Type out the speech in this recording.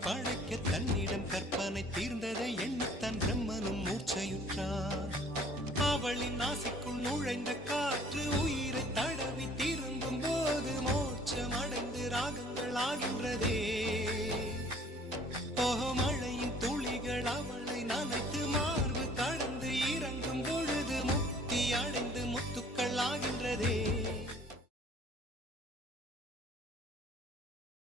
படைக்க தன்னிடம் கற்பனை தீர்ந்ததை எண்ணித்தான் பிரம்மனும் மூர்ச்சையுற்றார். அவளின் நாசிக்குள் நுழைந்த காற்று உயிரை தடவி திரும்பும் போது மோட்சம் அடைந்து ராகங்கள் ஆகின்றதே.